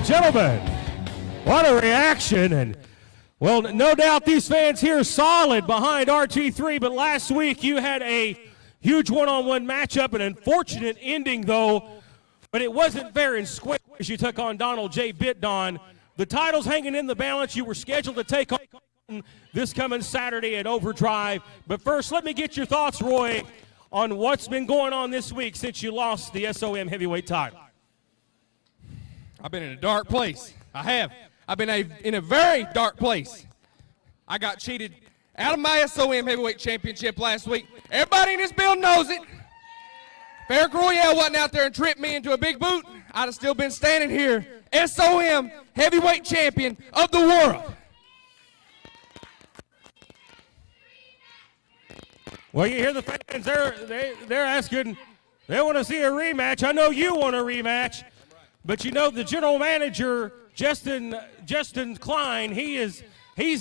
and gentlemen, what a reaction. And well, no doubt these fans here solid behind RT3, but last week you had a huge one-on-one matchup, an unfortunate ending though, but it wasn't fair and square as you took on Donald J. Bitdon. The title's hanging in the balance. You were scheduled to take on this coming Saturday at Overdrive. But first, let me get your thoughts, Roy, on what's been going on this week since you lost the SOM heavyweight title. I've been in a dark place. I have. I've been in a very dark place. I got cheated out of my SOM heavyweight championship last week. Everybody in this building knows it. If Eric Royale wasn't out there and tripped me into a big boot, I'd have still been standing here, SOM heavyweight champion of the world. Well, you hear the fans, they're asking, they want to see a rematch. I know you want a rematch, but you know the general manager, Justin Klein, he's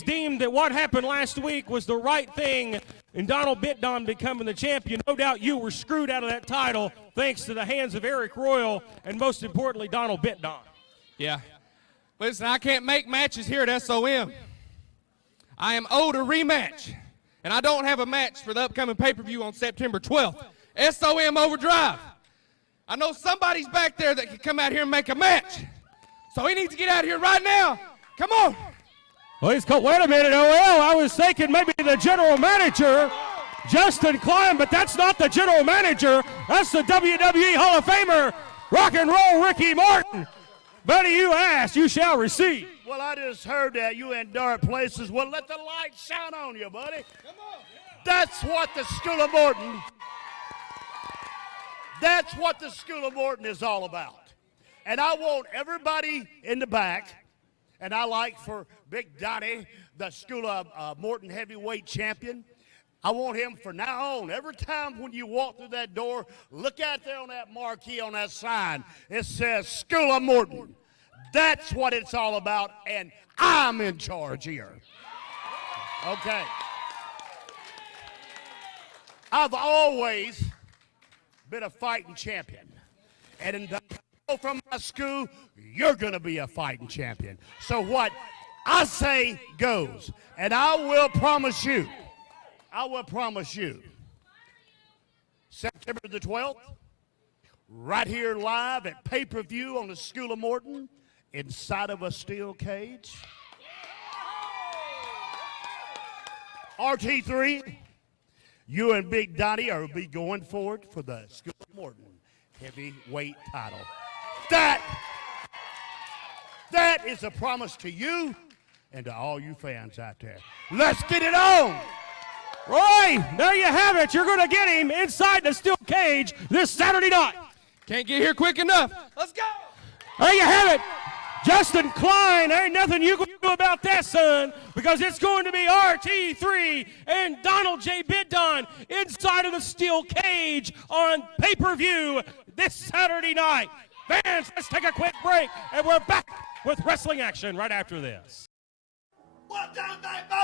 deemed that what happened last week was the right thing in Donald Bitdon becoming the champion. No doubt you were screwed out of that title thanks to the hands of Eric Royal and most importantly, Donald Bitdon. Yeah. Listen, I can't make matches here at SOM. I am owed a rematch. And I don't have a match for the upcoming pay-per-view on September 12th. SOM Overdrive. I know somebody's back there that can come out here and make a match. So he needs to get out here right now. Come on. Well, wait a minute, OL. I was thinking maybe the general manager, Justin Klein, but that's not the general manager. That's the WWE Hall of Famer, Rock and Roll Ricky Morton. Buddy, you asked, you shall receive. Well, I just heard that you in dark places. Well, let the light shine on you, buddy. Come on. That's what the School of Morton, that's what the School of Morton is all about. And I want everybody in the back, and I like for Big Donnie, the School of Morton heavyweight champion, I want him from now on, every time when you walk through that door, look out there on that marquee, on that sign. It says School of Morton. That's what it's all about, and I'm in charge here. Okay. I've always been a fighting champion. And in the from my school, you're going to be a fighting champion. So what I say goes. And I will promise you, September the 12th, right here live at pay-per-view on the School of Morton, inside of a steel cage. RT3, you and Big Donnie are be going forward for the School of Morton heavyweight title. That is a promise to you and to all you fans out there. Let's get it on. Roy, there you have it. You're going to get him inside the steel cage this Saturday night. Can't get here quick enough. Let's go. There you have it. Justin Klein, there ain't nothing you can do about that, son, because it's going to be RT3 and Donald J. Bitdon inside of the steel cage on pay-per-view this Saturday night. Fans, let's take a quick break, and we're back with wrestling action right after this. 1, 2, 3, 4.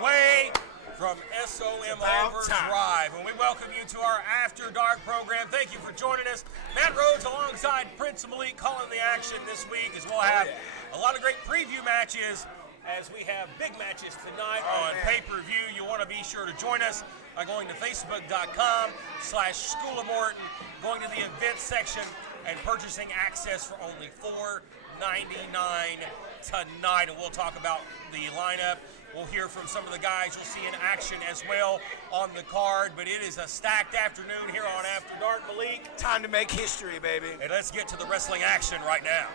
Away from SOM Overdrive, and we welcome you to our Afterdark program. Thank you for joining us. Matt Rhodes alongside Prince Malik calling the action this week, as we'll have a lot of great preview matches as we have big matches tonight on pay-per-view. You want to be sure to join us by going to facebook.com/School of Morton, going to the events section, and purchasing access for only $4.99 tonight, and we'll talk about the lineup. We'll hear from some of the guys you'll see in action as well on the card, but it is a stacked afternoon here on After Dark. Malik, time to make history, baby. And let's get to the wrestling action right now.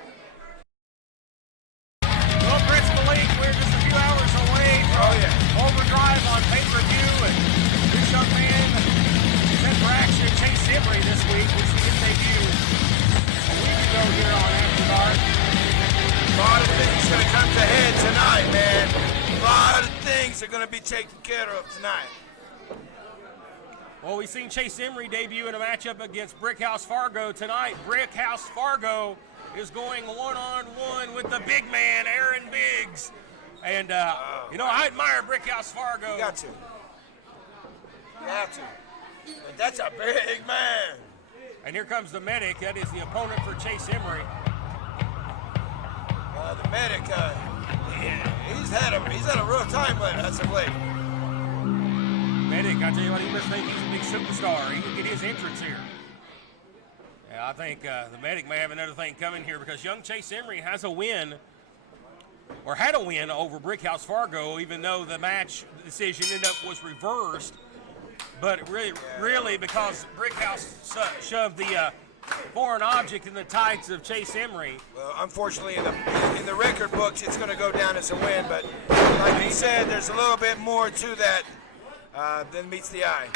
Well, Prince Malik, we're just a few hours away from Overdrive on pay-per-view, and this young man is in for action. Chase Emery this week, which is his debut a week ago here on After Dark. A lot of things going to come to head tonight, man. A lot of things are going to be taken care of tonight. Well, we've seen Chase Emery debut in a matchup against Brickhouse Fargo tonight. Brickhouse Fargo is going one-on-one with the big man, Aaron Biggs. And, you know, I admire Brickhouse Fargo. You got to. You have to. But that's a big man. And here comes the medic. That is the opponent for Chase Emery. The medic, he's had a rough time as of late. Medic, I tell you what, he must think he's a big superstar. He can get his entrance here. Yeah, I think the medic may have another thing coming here because young Chase Emery has a win, or had a win over Brickhouse Fargo, even though the match decision was reversed. But really, because Brickhouse shoved the foreign object in the tights of Chase Emery. Well, unfortunately, in the record books, it's going to go down as a win. But like you said, there's a little bit more to that than meets the eye.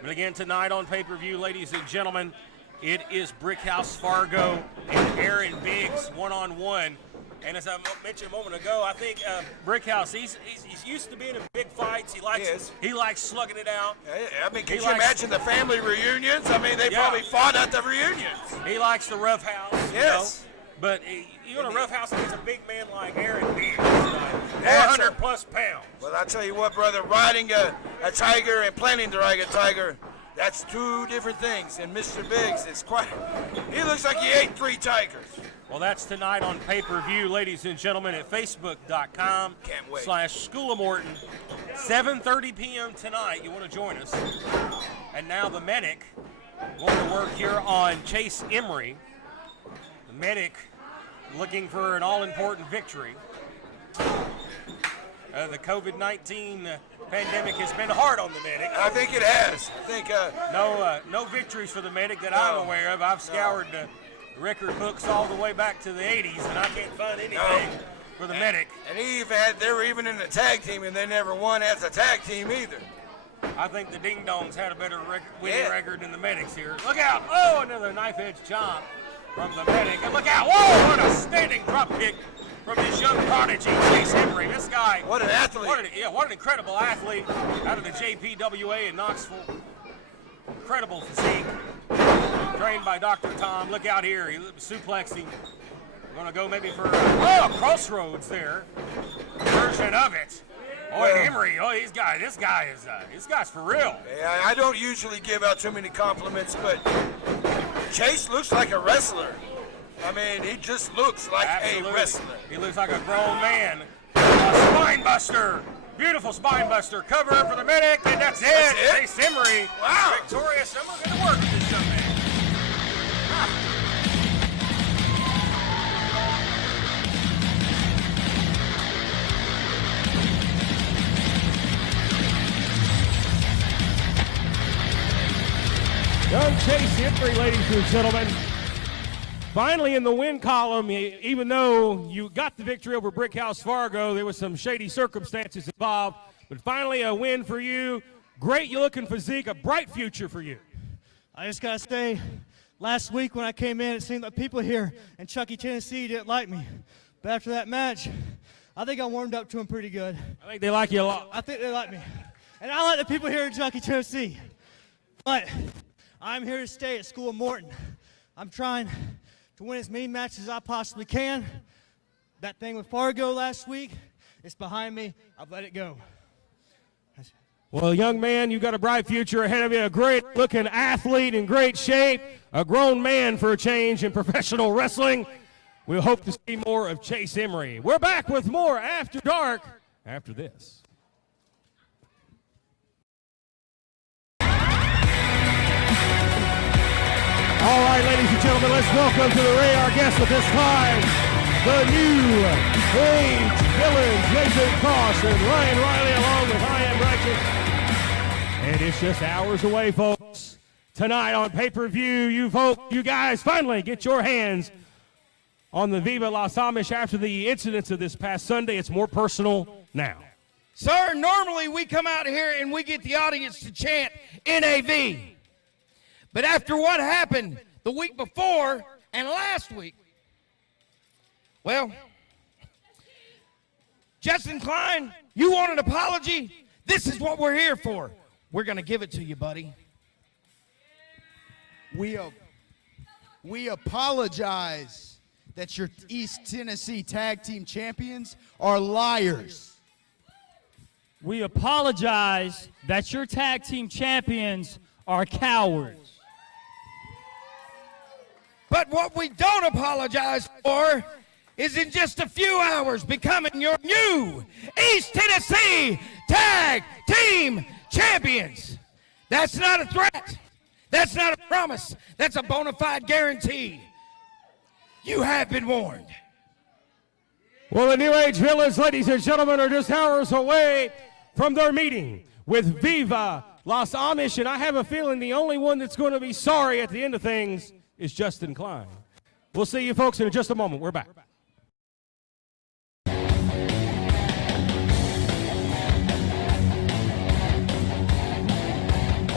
But again, tonight on pay-per-view, ladies and gentlemen, it is Brickhouse Fargo and Aaron Biggs one-on-one. And as I mentioned a moment ago, I think Brickhouse, he's used to being in big fights. He likes slugging it out. I mean, can you imagine the family reunions? I mean, they probably fought at the reunions. He likes the rough house. Yes. You know? But you know, a rough house against a big man like Aaron Biggs, 400 plus pounds. Well, I tell you what, brother, riding a tiger and planning to ride a tiger, that's two different things. And Mr. Biggs is he looks like he ate 3 tigers. Well, that's tonight on pay-per-view, ladies and gentlemen, at facebook.com/School of Morton. 7:30 p.m. tonight. You want to join us. And now the medic going to work here on Chase Emery. The medic looking for an all-important victory. The COVID-19 pandemic has been hard on the medic. I think it has. I think no victories for the medic that I'm aware of. I've scoured the record books all the way back to the 80s, and I can't find anything for the medic. And they were even in the tag team, and they never won as a tag team either. I think the Ding Dongs had a better winning record than the medics here. Look out! Oh, another knife-edge chop from the medic. And look out! Whoa! What a standing drop kick from this young prodigy, Chase Emery. This guy. What an athlete. What an incredible athlete out of the JPWA in Knoxville. Incredible physique. Trained by Dr. Tom. Look out here. He's suplexing. Going to go maybe for a crossroads there. Version of it. Oh, and Emery. Oh, this guy's for real. Yeah, I don't usually give out too many compliments, but Chase looks like a wrestler. I mean, he just looks like a wrestler. He looks like a grown man. A spine buster. Beautiful spine buster. Cover for the medic, and that's it. Chase Emery. Wow. Victorious. I'm going to work with this young man. Young Chase Emery, ladies and gentlemen. Finally in the win column, even though you got the victory over Brickhouse Fargo, there was some shady circumstances involved, but finally a win for you. Great looking physique, a bright future for you. I just got to say, last week when I came in, it seemed like people here in Chucky, Tennessee didn't like me. But after that match, I think I warmed up to them pretty good. I think they like you a lot. I think they like me. And I like the people here in Chucky, Tennessee. But I'm here to stay at School of Morton. I'm trying to win as many matches as I possibly can. That thing with Fargo last week, it's behind me. I've let it go. Well, young man, you've got a bright future ahead of you. A great-looking athlete in great shape. A grown man for a change in professional wrestling. We hope to see more of Chase Emery. We're back with more After Dark after this. All right, ladies and gentlemen, let's welcome to the ring our guest at this time, the new age villains, Nathan Cross and Ryan Riley, along with I Am Righteous. And it's just hours away, folks. Tonight on pay-per-view, you guys finally get your hands on the Viva Las Amish after the incidents of this past Sunday. It's more personal now. Sir, normally we come out here and we get the audience to chant NAV. But after what happened the week before and last week, well, Justin Klein, you want an apology? This is what we're here for. We're going to give it to you, buddy. We apologize that your East Tennessee Tag Team Champions are liars. We apologize that your tag team champions are cowards. But what we don't apologize for is in just a few hours becoming your new East Tennessee Tag Team Champions. That's not a threat. That's not a promise. That's a bona fide guarantee. You have been warned. Well, the New Age Villains, ladies and gentlemen, are just hours away from their meeting with Viva Las Amish, and I have a feeling the only one that's going to be sorry at the end of things is Justin Klein. We'll see you folks in just a moment. We're back.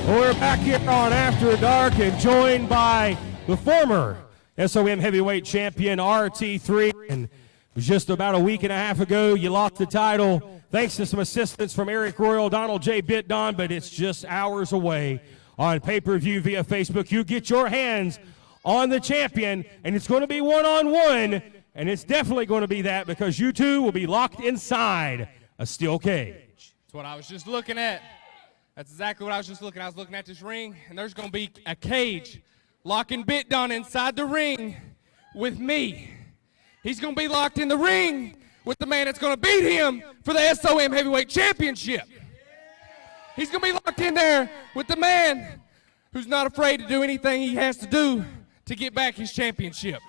Well, we're back here on After Dark and joined by the former SOM heavyweight champion RT3. And it was just about a week and a half ago you lost the title thanks to some assistance from Eric Royal, Donald J. Bitdon, but it's just hours away on pay-per-view via Facebook. You get your hands on the champion, and it's going to be one-on-one, and it's definitely going to be that because you two will be locked inside a steel cage. That's what I was just looking at. That's exactly what I was just looking at. I was looking at this ring, and there's going to be a cage locking Bitdon inside the ring with me. He's going to be locked in the ring with the man that's going to beat him for the SOM Heavyweight Championship. He's going to be locked in there with the man who's not afraid to do anything he has to do to get back his championship.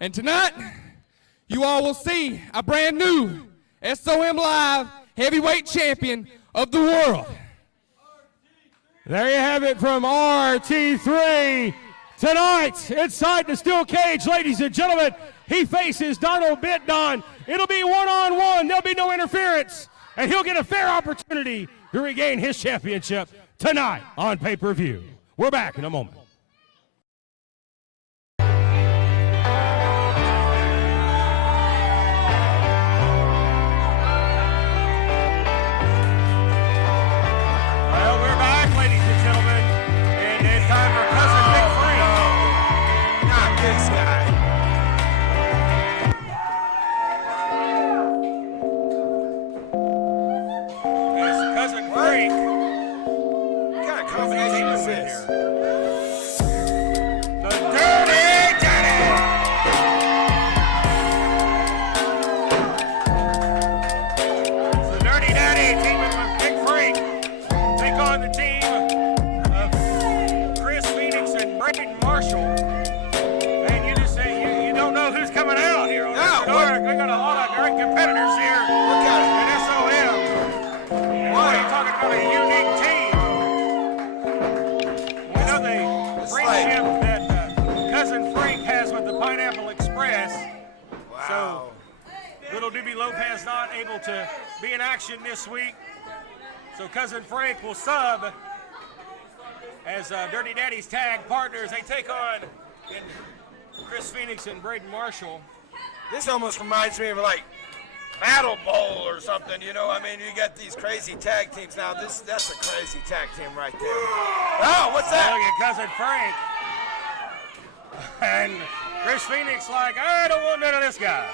And tonight, you all will see a brand new SOM Live Heavyweight Champion of the world. There you have it from RT3. Tonight, inside the steel cage, ladies and gentlemen, he faces Donald Bitdon. It'll be one-on-one. There'll be no interference. And he'll get a fair opportunity to regain his championship tonight on pay-per-view. We're back in a moment. Well, we're back, ladies and gentlemen, and it's time for Cousin Big Frank. Not this guy. Yes, Cousin Frank. What kind of combination is this? The Dirty Daddy. It's the Dirty Daddy teaming with Big Frank. Take on the team of Chris Phoenix and Braden Marshall. And you just say you don't know who's coming out here. On No, this card. We got a lot of great competitors here Look at it. in SOM. Boy, you're talking about a unique team. You know the It's friendship that Cousin Frank has with the Pineapple Express. Wow. Little Doobie Lopez not able to be in action this week. So Cousin Frank will sub as Dirty Daddy's tag partners. They take on Chris Phoenix and Braden Marshall. This almost reminds me of like Battle Bowl or something, you know. I mean, you got these crazy tag teams now. That's a crazy tag team right there. Oh, what's that? Look at Cousin Frank. And Chris Phoenix like, I don't want none of this guy.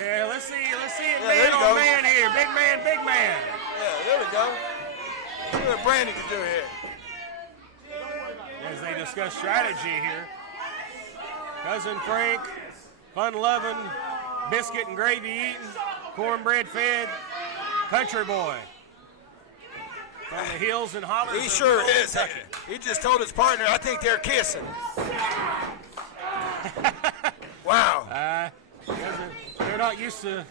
Yeah, let's see it there man you on go. man here. Big man, big man. Yeah, there we go. See what Brandon can do here. As they discuss strategy here. Cousin Frank, fun-loving, biscuit and gravy eating, cornbread fed, country boy. on the hills and hollers. He of sure is. Kentucky. He just told his partner, I think they're kissing. Wow. They're not used to.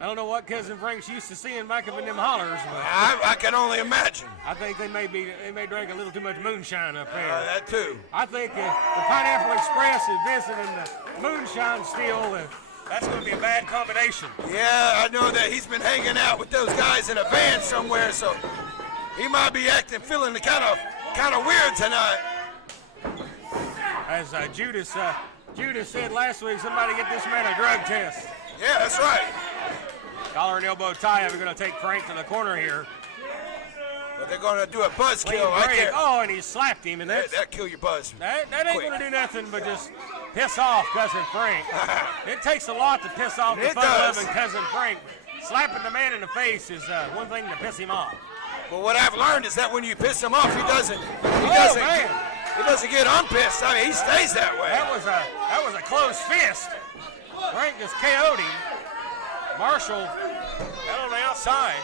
I don't know what Cousin Frank's used to seeing back up in them hollers. But I can only imagine. I think they may drink a little too much moonshine up there. That too. I think the Pineapple Express is visiting the moonshine still. That's going to be a bad combination. Yeah, I know that he's been hanging out with those guys in a van somewhere, so he might be feeling kind of weird tonight. As Judas said last week, somebody get this man a drug test. Yeah, that's right. Collar and elbow tie. We're going to take Frank to the corner here. But they're going to do a buzz kill Frank, right there. oh, and he slapped him, and That'll kill your buzz. that ain't quick. going to do nothing but just piss off Cousin Frank. It takes a lot to piss off the It fun-loving does. Cousin Frank. Slapping the man in the face is one thing to piss him off. But what I've learned is that when you piss him off, he doesn't get unpissed. I mean, he stays that way. That was a close fist. Frank just KO'd him. Marshall out on the outside.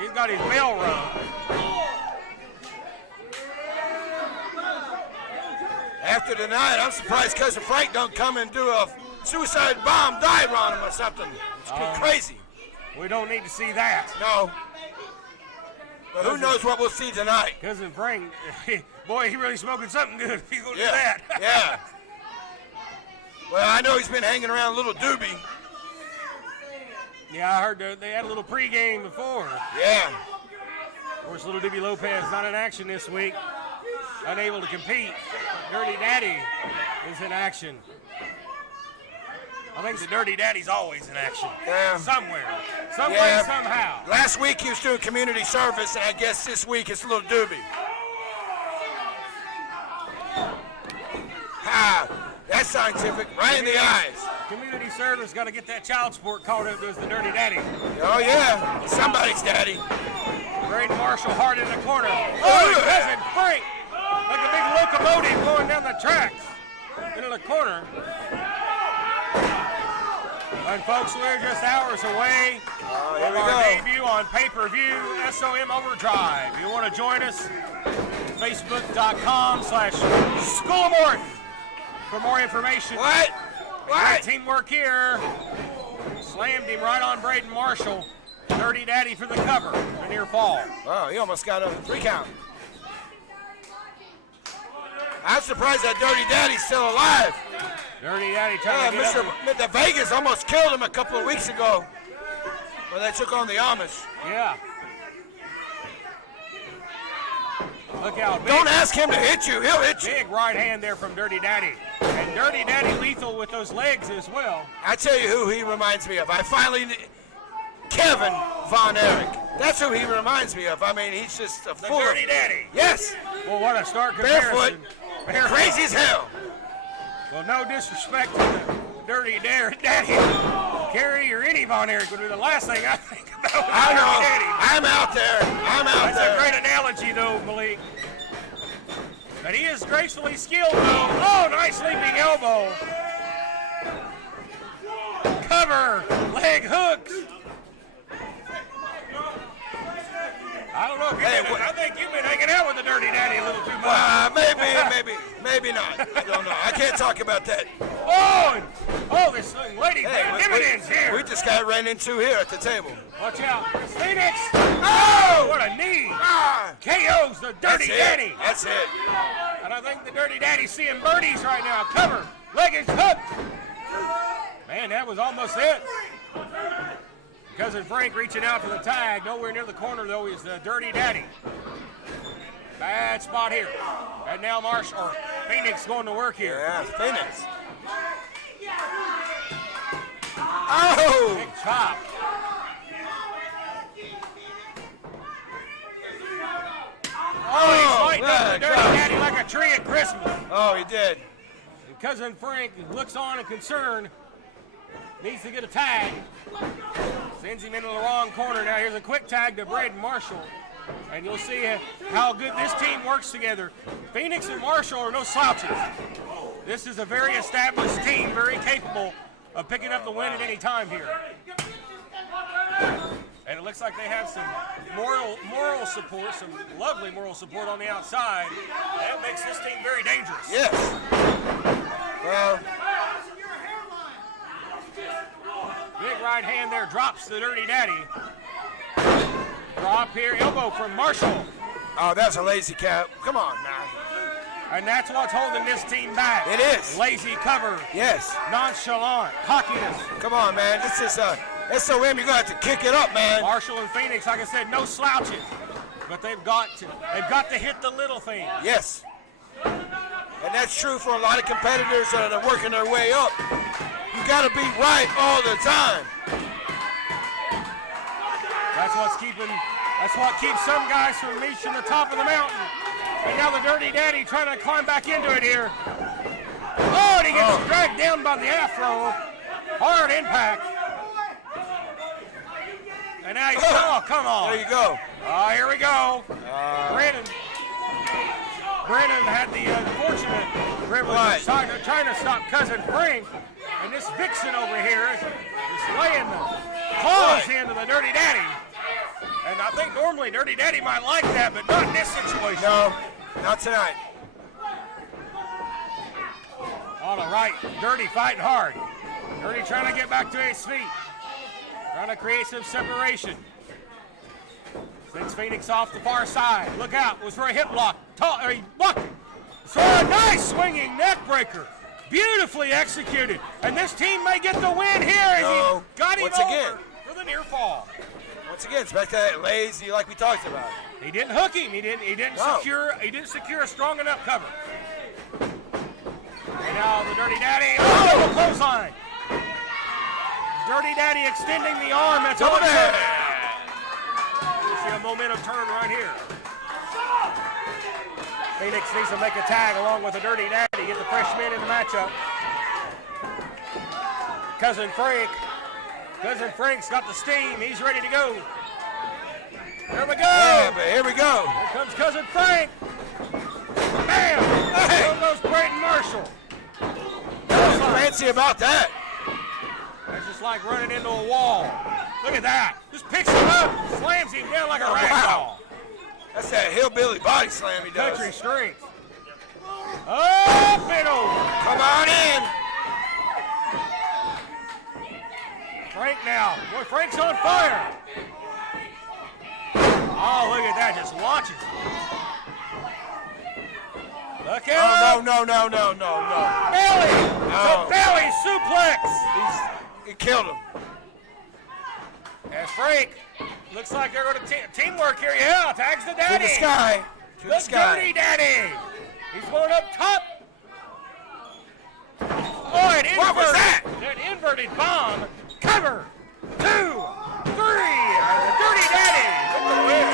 He's got his bell rung. After tonight, I'm surprised Cousin Frank don't come and do a suicide bomb dive on him or something. It's crazy. We don't need to see that. No. But who knows what we'll see tonight? Cousin Frank, boy, he really smoking something good if he go do Yeah, that. yeah. Well, I know he's been hanging around Little Doobie. Yeah, I heard they had a little pregame before. Yeah. Of course, Little Doobie Lopez not in action this week. Unable to compete. Dirty Daddy is in action. I think the Dirty Daddy's always in action. Yeah. Somewhere. Some way, Yeah. somehow. Last week he was doing community service, and I guess this week it's Little Doobie. Ha! That's scientific. Right in the eyes. Community service got to get that child support called up as the Dirty Daddy. Oh, yeah. Somebody's daddy. Braden Marshall hard in the corner. Oh, Cousin Frank! Like a big locomotive going down the tracks. Into the corner. And folks, we're just hours away Here from we our go. debut on pay-per-view SOM Overdrive. You want to join us? Facebook.com/School of Morton for more information. What? Great teamwork here. Slammed him right on Braden Marshall. Dirty Daddy for the cover. A near fall. Oh, he almost got a 3 count. I'm surprised that Dirty Daddy's still alive. Dirty Daddy trying to get up. The Vegas almost killed him a couple of weeks ago when they took on the Amish. Yeah. Look out. Don't ask him to hit you. He'll hit you. Big right hand there from Dirty Daddy. And Dirty Daddy lethal with those legs as well. I tell you who he reminds me of. Kevin Von Erich. That's who he reminds me of. I mean, he's just a full Dirty Daddy. Yes. Well, what a stark Barefoot. comparison. Crazy as hell. Well, no disrespect to the Dirty Daddy. Kerry or any Von Erich would be the last thing I think about. I know. Dirty Daddy. I'm out there. That's a great analogy, though, Malik. But he is gracefully skilled, though. Oh, nice leaping elbow. Cover. Leg hooks. I don't know if I think you've been hanging out with the Dirty Daddy a little too much. Maybe not. I don't know. I can't talk about that. Oh, this lady dividends here. We just got ran into here at the table. Watch out. Phoenix. Oh, what a knee. KO's the Dirty Daddy. That's it. And I think the Dirty Daddy's seeing birdies right now. Cover. Leg is hooked. Man, that was almost it. Cousin Frank reaching out for the tag. Nowhere near the corner, though, is the Dirty Daddy. Bad spot here. And now Phoenix going to work here. Yeah, Phoenix. Oh! Big chop. Oh, he's lighting up the Dirty Daddy like a tree at Christmas. Oh, he did. And Cousin Frank looks on in concern. Needs to get a tag. Sends him into the wrong corner. Now here's a quick tag to Braden Marshall. And you'll see how good this team works together. Phoenix and Marshall are no slouches. This is a very established team, very capable of picking up the win at any time here. And looks like they have some moral support, some lovely moral support on the outside. That makes this team very dangerous. Yes. Well, big right hand there drops the Dirty Daddy. Drop here, elbow from Marshall. oh, that's a lazy cap. Come on, man. And that's what's holding this team back. It is. Lazy cover, Yes. nonchalant, cockiness. Come on, man. This is SOM. You're gonna have to kick it up, man. Marshall and Phoenix, like I said, no slouches. But they've got to hit the little things. Yes. And that's true for a lot of competitors that are working their way up. You got to be right all the time. That's what keeps some guys from reaching the top of the mountain. And now the Dirty Daddy trying to climb back into it here. Oh, and he gets dragged down by the afro. Hard impact. And now he's, oh, come on. There you go. Oh, here we go. Brennan had the unfortunate privilege of trying to stop Cousin Frank. And this Vixen over here is laying the claws into the Dirty Daddy. And I think normally Dirty Daddy might like that, but not in this situation. No, not tonight. On the right, Dirty fighting hard. Dirty trying to get back to his feet. Trying to create some separation. Sends Phoenix off the far side. Look out, was for a hip block. He blocked it. So a nice swinging neck breaker. Beautifully executed. And this team may get the win here as he got him over for the near fall. Once again, it's back to that lazy like we talked about. He didn't hook him. He didn't secure a strong enough cover. And now the Dirty Daddy, double clothesline. Dirty Daddy extending the arm. That's over there. You see a momentum turn right here. Phoenix needs to make a tag along with the Dirty Daddy. Get the freshman in the matchup. Cousin Frank's got the steam. He's ready to go. There we go. Yeah, but here we go. Here comes Cousin Frank. Bam! Hey. There goes Brayton Marshall. Nothing fancy about that. That's just like running into a wall. Look at that. Just picks him up, slams him down like a rag doll. That's that hillbilly body slam he does. Country strength. Up and over. Come on in. Frank now. Boy, Frank's on fire. Oh, look at that. Just launches. Look out. Oh, no. Belly. It's a belly suplex. He killed him. As Frank, looks like they're going to teamwork here. Yeah, tags the Daddy. To the sky. The Dirty Daddy. He's going up top. Oh, an What was that? An inverted bomb. Cover. 2, 3. And the Dirty Daddy with the win.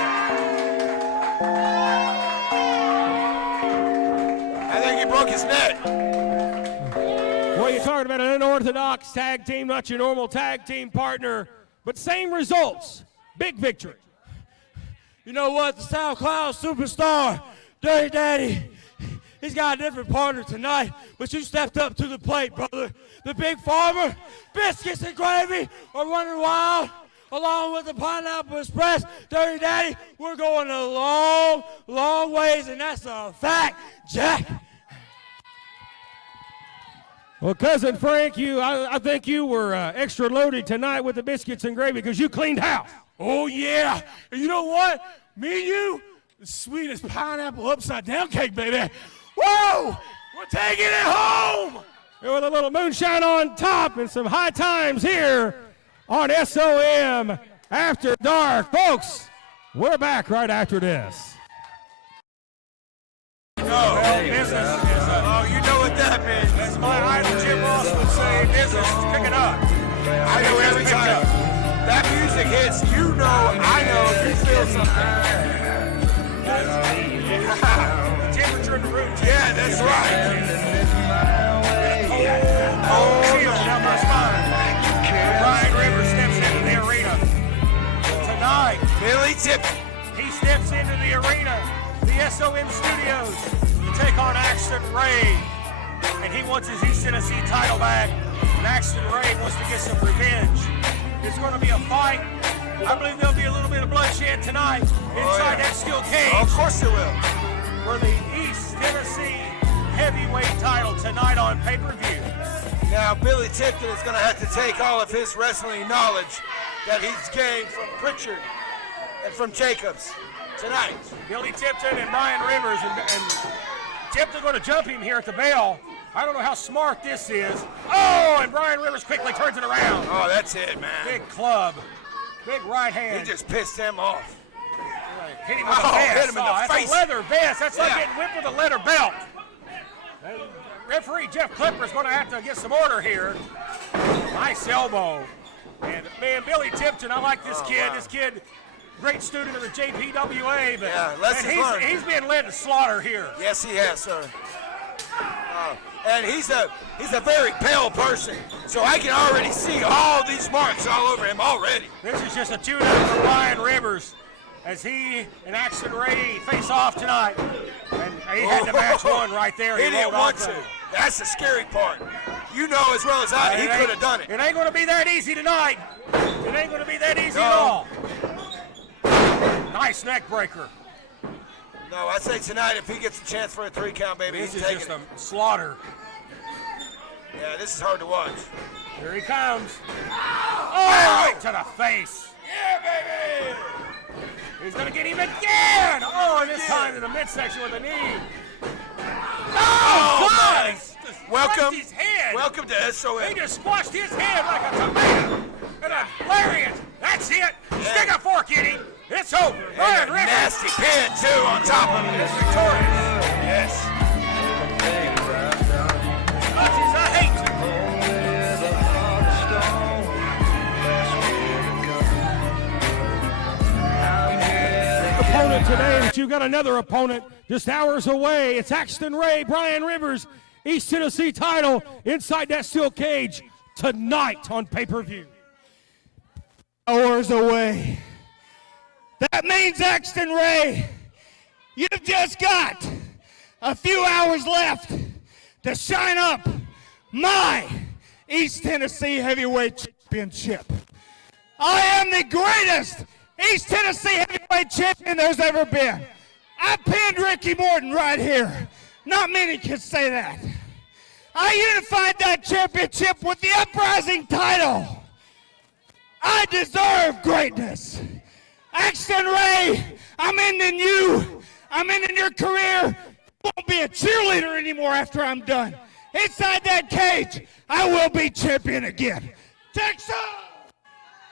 I think he broke his neck. Well, you're talking about an unorthodox tag team, not your normal tag team partner, but same results. Big victory. You know what? The SoundCloud superstar, Dirty Daddy, he's got a different partner tonight, but you stepped up to the plate, brother. The Big Farmer, biscuits and gravy are running wild, along with the Pineapple Express. Dirty Daddy, we're going a long, long ways, and that's a fact, Jack. Well, Cousin Frank, I think you were extra loaded tonight with the biscuits and gravy because you cleaned house. Oh, yeah. And you know what? Me and you, the sweetest pineapple upside-down cake, baby. Whoa! We're taking it home! With a little moonshine on top and some high times here on SOM After Dark. Folks, we're back right after this. Business is You know what that means. as my idol Jim Ross would say, business is picking up. I know every time that music hits, you know, I know, you feel something. The temperature in the room. Yeah, that's right. Chill down my spine. Brian Rivers steps into the arena. Tonight, Billy Tippett. he steps into the arena, the SOM Studios, to take on Axton Ray. And he wants his East Tennessee title back. And Axton Ray wants to get some revenge. It's going to be a fight I believe there'll be a little bit of bloodshed tonight inside that steel cage. Oh, of course there will. For the East Tennessee heavyweight title tonight on pay-per-view. Now, Billy Tipton is going to have to take all of his wrestling knowledge that he's gained from Pritchard and from Jacobs tonight. Billy Tipton and Brian Rivers, and Tipton going to jump him here at the bell. I don't know how smart this is. Oh, and Brian Rivers quickly turns it around. Oh, that's it, man. Big club, big right hand. He just pissed him off. Hit him with a vest. Hit him in the that's face. A leather vest. That's like getting whipped with a leather belt. And referee Jeff Clipper is going to have to get some order here. Nice elbow. And man, Billy Tipton, I like this kid. Wow. This kid, great student of the JPWA, but yeah, he's being led to slaughter here. Yes, he has, sir. And he's a very pale person, so I can already see all these marks all over him already. This is just a tune-up for Brian Rivers as he and Axton Ray face off tonight. And he had the match won right there. He didn't want to. That's the scary part. You know as well as I, he could have done it. It ain't going to be that easy tonight. It ain't going to be that easy at all. Nice neck breaker. No, I say tonight if he gets a chance for a 3 count, baby, he's taking it. This is just a slaughter. Yeah, this is hard to watch. Here he comes. Oh, right to the face. Yeah, baby. He's going to get him again. Oh, and this time to the midsection with a knee. Oh, God. Welcome to SOM. He just squashed his head like a tomato. And a lariat. That's it. Stick a fork in him. It's over. And a nasty pin, too, on top of him. It's victorious. Yes. As much as I hate to. Opponent today, but you've got another opponent just hours away. It's Axton Ray, Brian Rivers, East Tennessee title inside that steel cage tonight on pay-per-view. Hours away. That means, Axton Ray, you've just got a few hours left to shine up my East Tennessee Heavyweight Championship. I am the greatest East Tennessee Heavyweight Champion there's ever been. I pinned Ricky Morton right here. Not many can say that. I unified that championship with the Uprising title. I deserve greatness. Axton Ray, I'm ending you. I'm ending your career. You won't be a cheerleader anymore after I'm done. Inside that cage, I will be champion again. Texas!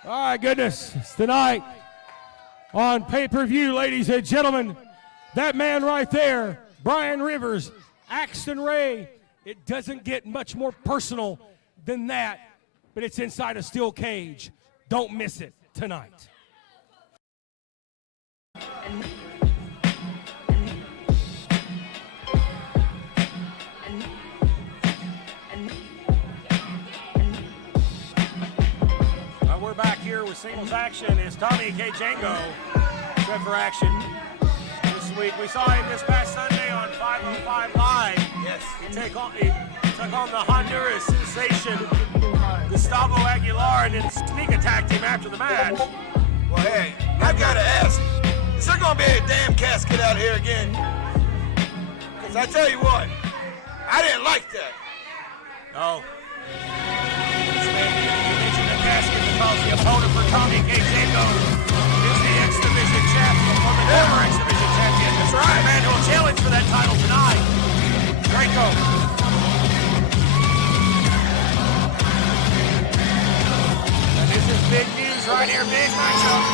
All right, goodness. It's tonight on pay-per-view, ladies and gentlemen. That man right there, Brian Rivers, Axton Ray. It doesn't get much more personal than that, but it's inside a steel cage. Don't miss it tonight. We're back here with singles action. Is Tommy K. Django set for action this week? We saw him this past Sunday on 505 Live. Yes. He took on the Honduras sensation Gustavo Aguilar and then sneak attacked him after the match. Well, hey, I gotta ask, is there gonna be a damn casket out here again? Because I tell you what, I didn't like that. No. Casket because the opponent for Tommy K. Django is the X-Division champion, or the former X-Division champion. That's right. The man who will challenge for that title tonight, Draco. And this is big news right here, big matchup.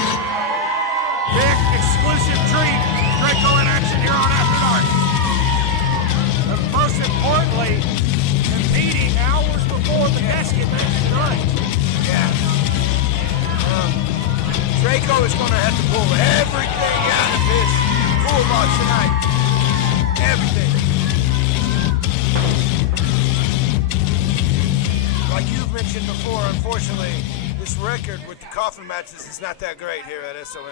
Big exclusive treat. Draco in action here on Afterdark. But most importantly, competing hours before the casket match tonight. Yeah. Draco is going to have to pull everything out of his toolbox tonight. Everything. Like you've mentioned before, unfortunately, this record with the coffin matches is not that great here at SOM.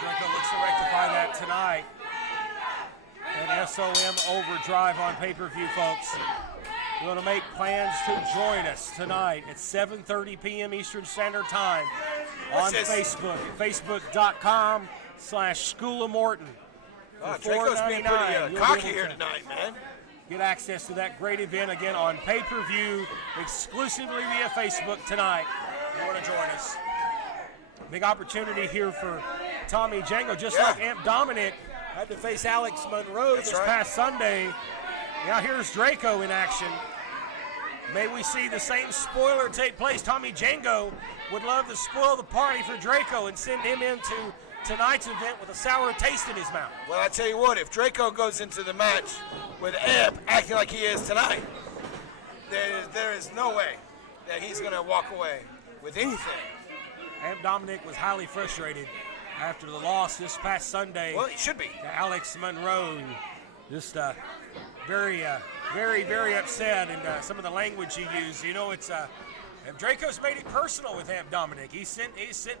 Draco looks to rectify that tonight. And SOM Overdrive on pay-per-view, folks. you want to make plans to join us tonight at 7:30 p.m. Eastern Standard Time on Facebook at facebook.com/School of Morton. Draco's being pretty cocky here tonight, man. Get access to that great event again on pay-per-view exclusively via Facebook tonight. You want to join us. Big opportunity here for Tommy Django, just like Amp Dominic had to face Alex Monroe this past Sunday. Now here's Draco in action. May we see the same spoiler take place. Tommy Django would love to spoil the party for Draco and send him into tonight's event with a sour taste in his mouth. Well, I tell you what, if Draco goes into the match with Amp acting like he is tonight, there is no way that he's going to walk away with anything. Amp Dominic was highly frustrated after the loss this past Sunday. Well, he should be. To Alex Monroe. Just very upset, and some of the language he used. You know, it's Draco's made it personal with Amp Dominic. He sent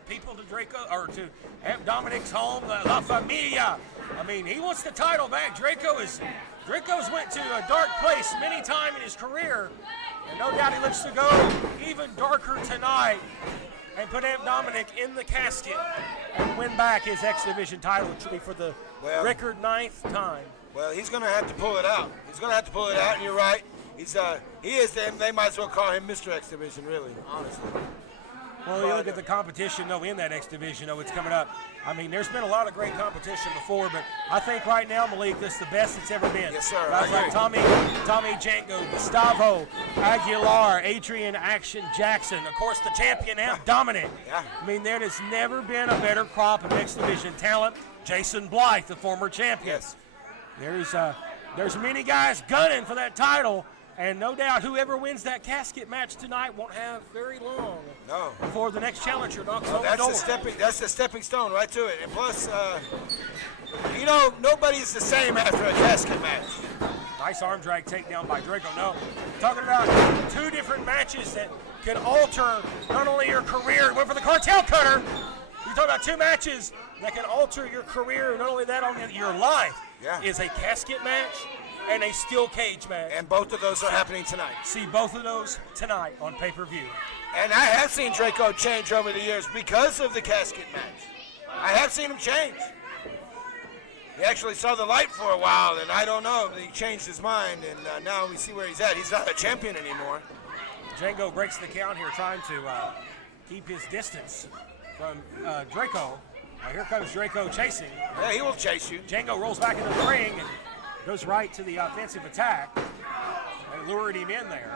people to Draco or to Amp Dominic's home, La Familia. I mean, he wants the title back. Draco's went to a dark place many times in his career, and no doubt he looks to go even darker tonight and put Amp Dominic in the casket and win back his X Division title, which will be for the record 9th time. Well, he's going to have to pull it out. He's going to have to pull it out, and you're right. He is them. They might as well call him Mr. X Division, really, honestly. Well, you look at the competition, though, in that X Division, though, it's coming up. I mean, there's been a lot of great competition before, but I think right now, Malik, this is the best it's ever been. Yes, sir. Guys like Tommy Django, Gustavo Aguilar, Adrian Action Jackson, of course, the champion, Amp Dominic. Yeah. I mean, there has never been a better crop of X Division talent. Jason Blythe, the former champion. Yes. There's many guys gunning for that title, and no doubt whoever wins that casket match tonight won't have very long before the next challenger knocks on the door. That's the stepping stone right to it. And plus, nobody's the same after a casket match. Nice arm drag takedown by Draco. No, talking about two different matches that can alter not only your career, went for the cartel cutter. You're talking about two matches that can alter your career, not only that, on your life. Yeah. Is a casket match and a steel cage match. And both of those are happening tonight. See both of those tonight on pay-per-view. And I have seen Draco change over the years because of the casket match. I have seen him change. He actually saw the light for a while, and I don't know, he changed his mind, and now we see where he's at. He's not a champion anymore. Django breaks the count here, trying to keep his distance from Draco. Now here comes Draco chasing. Yeah, he will chase you. Django rolls back into the ring and goes right to the offensive attack. They lured him in there.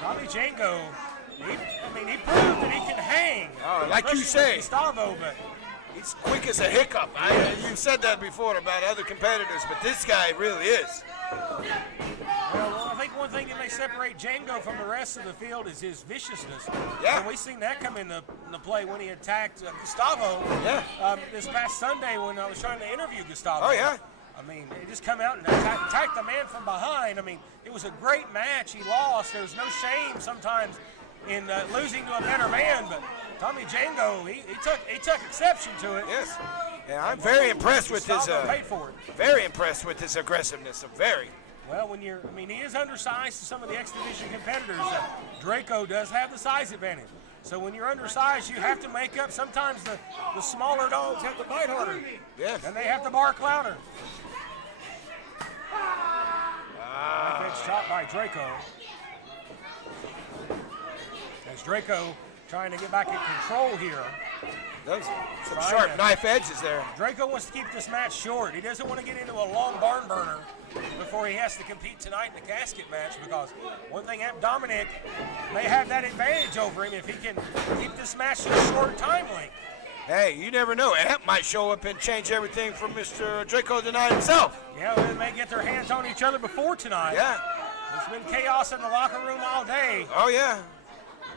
Tommy Django, he proved that he can hang. Oh, like you say. Gustavo, but he's quick as a hiccup. You've said that before about other competitors, but this guy really is. Well, I think one thing that may separate Django from the rest of the field is his viciousness. Yeah. And we've seen that come into play when he attacked Gustavo. Yeah. This past Sunday when I was trying to interview Gustavo. Oh, yeah. I mean, he just come out and attack the man from behind. I mean, it was a great match. He lost. There's no shame sometimes in losing to a better man, but Tommy Django, he took exception to it. Yes. And I'm very impressed with his paid for it. Very impressed with his aggressiveness. Very. Well, he is undersized to some of the X Division competitors. Draco does have the size advantage. So when you're undersized, you have to make up. Sometimes the smaller dogs have to bite harder. Yes. And they have to bark louder. Knife edge chop by Draco. As Draco trying to get back in control here. Those some sharp knife edges there. Draco wants to keep this match short. He doesn't want to get into a long barn burner before he has to compete tonight in the casket match, because one thing, Amp Dominic may have that advantage over him if he can keep this match to a short time length. Hey, you never know. Amp might show up and change everything for Mr. Draco tonight himself. Yeah, they may get their hands on each other before tonight. Yeah. There's been chaos in the locker room all day. Oh, yeah.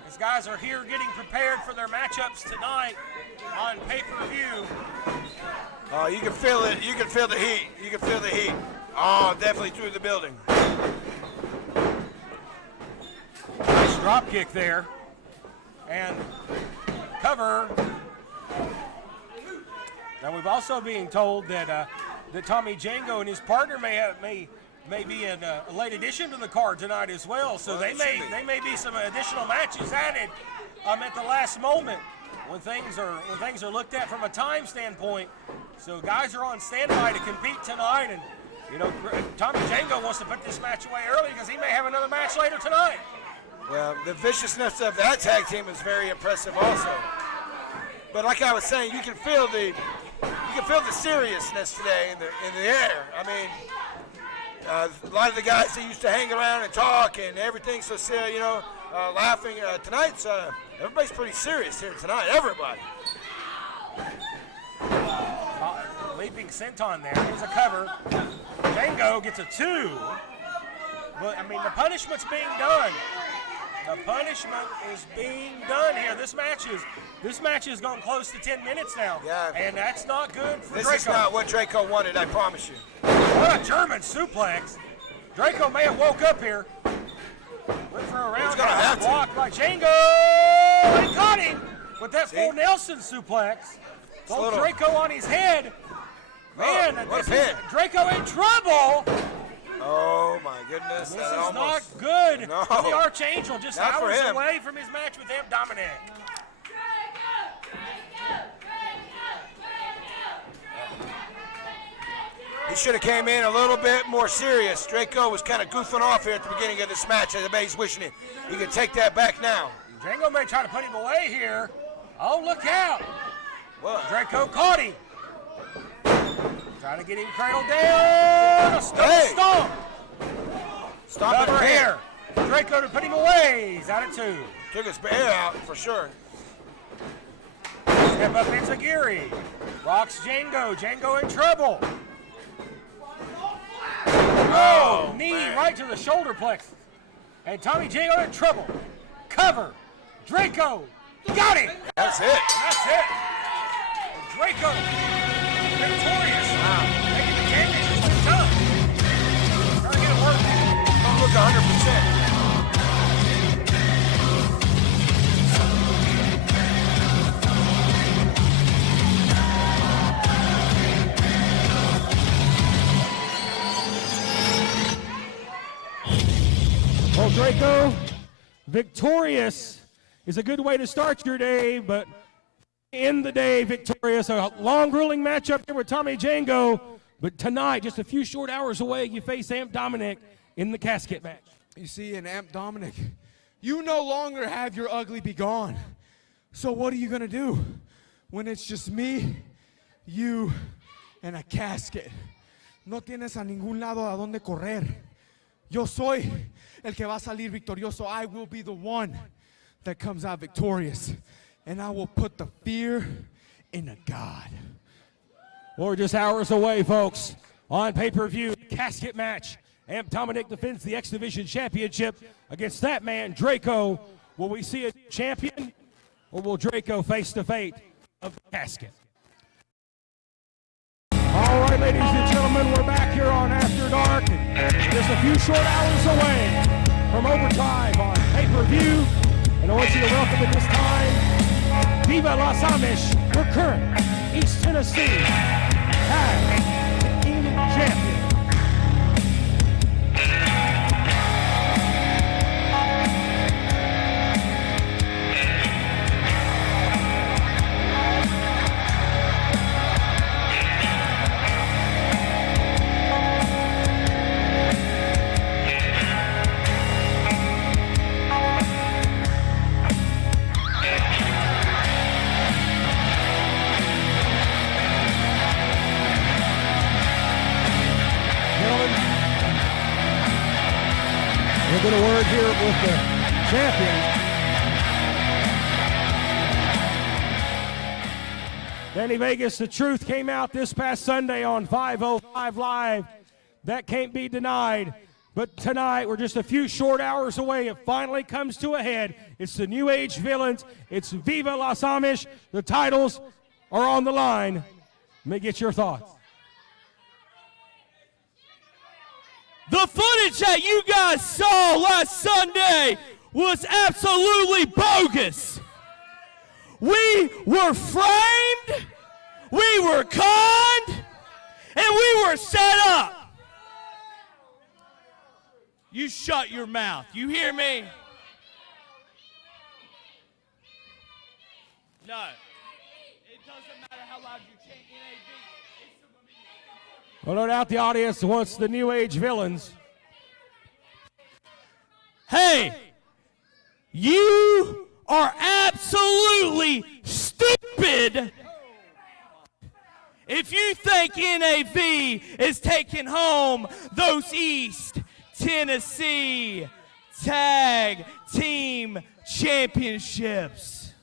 These guys are here getting prepared for their matchups tonight on pay-per-view. Oh, you can feel it. You can feel the heat. You can feel the heat. Oh, definitely through the building. Nice drop kick there. And cover. Now we've also being told that that Tommy Django and his partner may may be a late addition to the card tonight as well. So they may be some additional matches added at the last moment when things are looked at from a time standpoint. So guys are on standby to compete tonight, and Tommy Django wants to put this match away early because he may have another match later tonight. Well, the viciousness of that tag team is very impressive also. But like I was saying, you can feel the seriousness today in the air. I mean, a lot of the guys that used to hang around and talk and everything so silly, laughing. Tonight's everybody's pretty serious here tonight. Everybody. Leaping senton there. Here's a cover. Django gets a 2. But I mean, the punishment's being done. The punishment is being done here. This match has gone close to 10 minutes now. Yeah. And that's not good for This Draco. is not what Draco wanted, I promise you. What a German suplex. Draco may have woke up here. Went for a round block by Django. He caught him with that full Nelson suplex. Both Draco on his head. Man, what a pin. Draco in trouble. Oh my goodness. This is not good for the Archangel, just Not for hours him. away from his match with Amp Dominic. He should have came in a little bit more serious. Draco was kind of goofing off here at the beginning of this match. Everybody's wishing he could take that back now. Django may try to put him away here. Oh, look out. What? Draco caught him. Trying to get him cradled down. A stomp. Stop Cover it here. Draco to put him away. He's out at 2. Took his bear out for sure. Step up into Geary. Rocks Django. Django in trouble. Oh, knee man. right to the shoulder plexus. And Tommy Django in trouble. Cover. Draco. Got it. That's it. That's it. And Draco victorious. Wow. Making the championship tough. Trying to get it working. Don't look 100%. Well, Draco, victorious is a good way to start your day, but end the day victorious. A long, grueling matchup here with Tommy Django, but tonight, just a few short hours away, you face Amp Dominic in the casket match. You see, in Amp Dominic, you no longer have your ugly be gone. So what are you going to do when it's just me, you, and a casket? No tienes a ningún lado a donde correr. Yo soy el que va a salir victorioso. I will be the one that comes out victorious. And I will put the fear in a God. Well, we're just hours away, folks. On pay-per-view, casket match. Amp Dominic defends the X Division Championship against that man, Draco. Will we see a champion, or will Draco face the fate of the casket? All right, ladies and gentlemen, we're back here on After Dark. Just a few short hours away from overtime on pay-per-view. And I want you to welcome at this time, Viva Las Amish, your current East Tennessee Tag Team Champion. We'll get a word here with the champion. Danny Vegas, the truth came out this past Sunday on 505 Live. That can't be denied. But tonight, we're just a few short hours away. It finally comes to a head. It's the New Age Villains. It's Viva Las Amish. The titles are on the line. Let me get your thoughts. The footage that you guys saw last Sunday was absolutely bogus. We were framed, we were conned, and we were set up. you shut your mouth. You hear me? No. It doesn't matter how loud you chant NAV. Well, no doubt the audience wants the New Age villains. Hey, you are absolutely stupid if you think NAV is taking home those East Tennessee Tag Team Championships.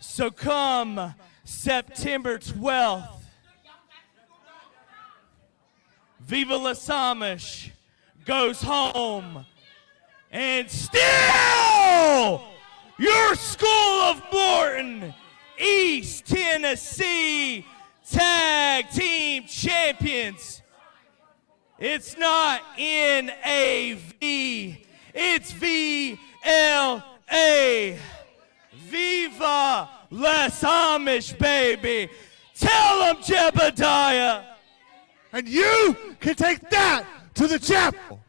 So come September 12th, Viva Las Amish goes home, and still your School of Morton East Tennessee Tag Team Champions. It's not NAV, it's VLA. Viva Las Amish, baby. Tell them, Jebediah. And you can take that to the chapel.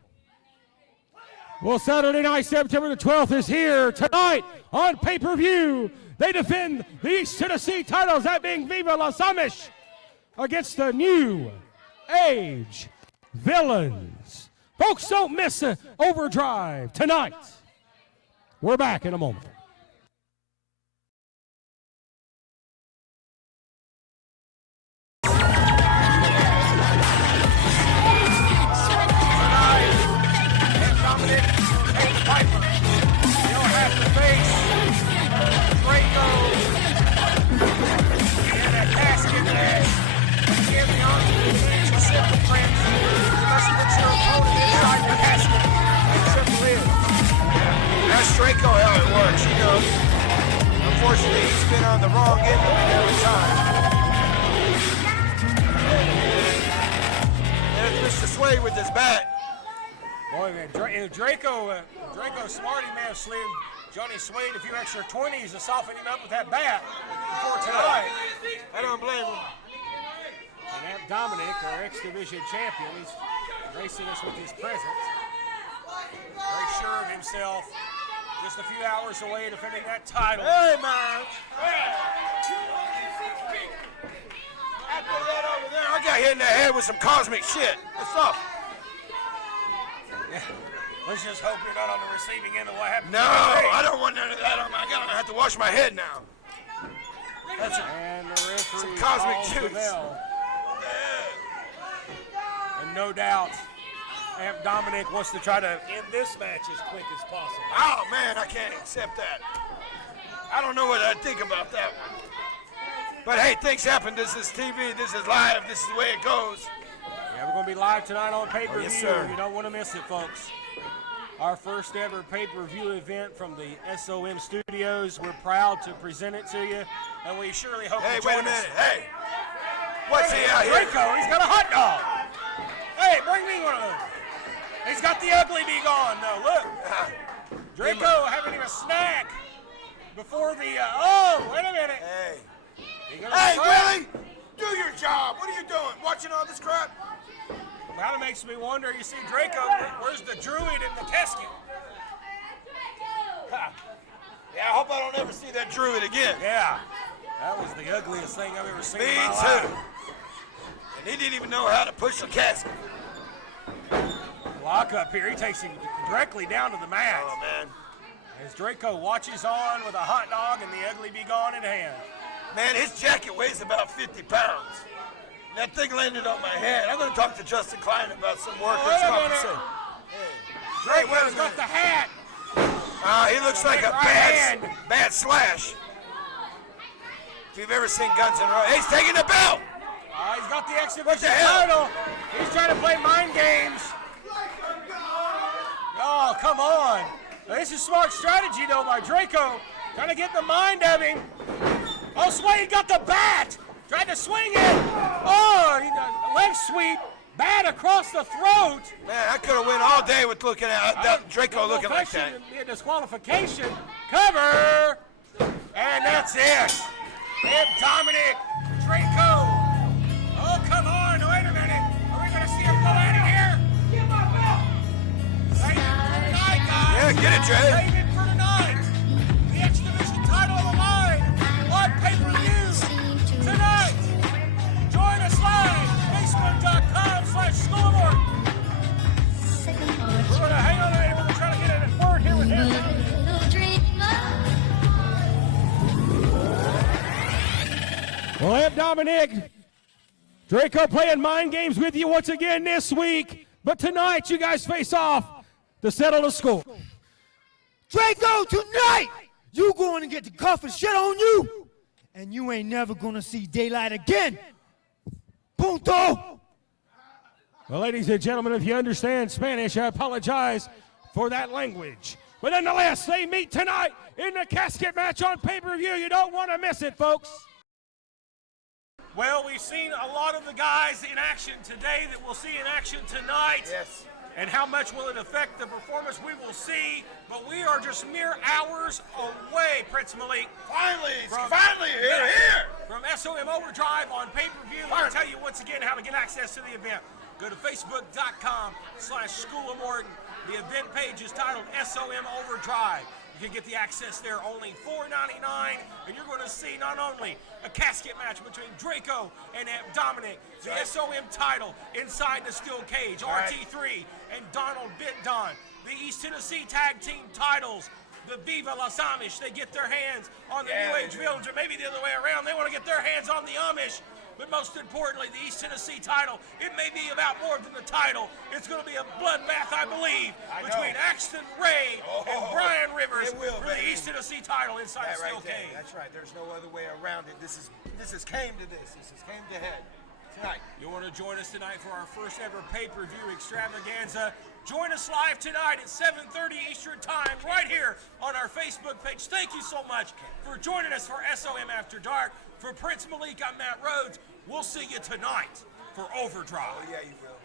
Well, Saturday night, September the 12th is here. Tonight on pay-per-view, they defend the East Tennessee titles, that being Viva Las Amish, against the New Age Villains. Folks, don't miss Overdrive tonight. We're back in a moment. That's Draco how it works, you know. Unfortunately, he's been on the wrong end of it every time. There's Mr. Sway with his bat. Boy, man, Draco smart. He may have slid Johnny Swade a few extra 20s to soften him up with that bat before tonight. I don't blame him. And Amp Dominic, our X-Division champion, he's gracing us with his presence. Very sure of himself. Just a few hours away defending that title. Hey, man. After that over there, I got hit in the head with some cosmic shit. What's up? Yeah. Let's just hope you're not on the receiving end of what happened. No, I don't want none of that. I'm gonna have to wash my head now. That's and the referee some cosmic calls the juice. bell. And no doubt, Amp Dominic wants to try to end this match as quick as possible. Oh, man, I can't accept that. I don't know what I think about that one. But, hey, things happen. This is TV. This is live. This is the way it goes. Yeah, we're going to be live tonight on pay-per-view. Yes, sir. You don't want to miss it, folks. Our first ever pay-per-view event from the SOM Studios. We're proud to present it to you, and we surely hope Hey, you wait a join us. minute. Hey, what's he out here? Draco, he's got a hot dog. Hey, bring me one of those. He's got the ugly be gone, though. Look. Draco having him a snack before the, oh, wait a minute. Hey. Hey, Willie, do your job. What are you doing? Watching all this crap? Kind of makes me wonder, you see Draco, where's the druid in the casket? Yeah, I hope I don't ever see that druid again. Yeah, that was the ugliest thing I've ever seen in my Me life. too. And he didn't even know how to push the casket. Lock up here, he takes him directly down to the mat. Oh, man. As Draco watches on with a hot dog and the ugly be gone in hand. Man, his jacket weighs about 50 pounds. That thing landed on my head. I'm going to talk to Justin Klein about some workers' compensation. Hey, Draco's got the hat. He looks like a bad Slash. If you've ever seen Guns N' Roses, he's taking the belt. He's got the X-Division What the hell? title. He's trying to play mind games. Oh, come on. This is smart strategy, though, by Draco. Trying to get the mind of him. Oh, Swade got the bat. Tried to swing it. Oh, leg sweep. Bat across the throat. Man, I could have went all day with looking at Draco looking like that. A disqualification. Cover. And that's it. And Dominic Draco. Oh, come on. Wait a minute. Are we going to see him go out of here? Dre. David for tonight. The X Division title on the line on pay-per-view tonight. Join us live, Facebook.com/School of Morton. We're going to hang on a minute. We're going to try to get a word here with him. Well, Aunt Dominic, Draco playing mind games with you once again this week. But tonight, you guys face off to settle the score. Draco, tonight, you going to get the cuff and shit on you, and you ain't never going to see daylight again. Punto. Well, ladies and gentlemen, if you understand Spanish, I apologize for that language. But nonetheless, they meet tonight in the casket match on pay-per-view. You don't want to miss it, folks. Well, we've seen a lot of the guys in action today that we'll see in action tonight. Yes. And how much will it affect the performance, we will see. But we are just mere hours away, Prince Malik. Finally, here. From SOM Overdrive on pay-per-view. I'll tell you once again how to get access to the event. Go to Facebook.com/School of Morton. The event page is titled SOM Overdrive. You can get the access there, only $4.99, and you're going to see not only a casket match between Draco and Dominic, the SOM title inside the steel cage, RT3 and Donald Bitdon, the East Tennessee Tag Team titles, the Viva Las Amish, they get their hands on the New Age Village, or maybe the other way around, they want to get their hands on the Amish. But most importantly, the East Tennessee title, it may be about more than the title. It's going to be a bloodbath, I believe, between Axton Ray and Brian Rivers for the East Tennessee title inside the steel cage. That's right. There's no other way around it. This has came to this. This has came to head tonight. You want to join us tonight for our first ever pay-per-view extravaganza? Join us live tonight at 7:30 Eastern Time right here on our Facebook page. Thank you so much for joining us for SOM After Dark. For Prince Malik, I'm Matt Rhodes. We'll see you tonight for Overdrive. Oh, yeah, you will.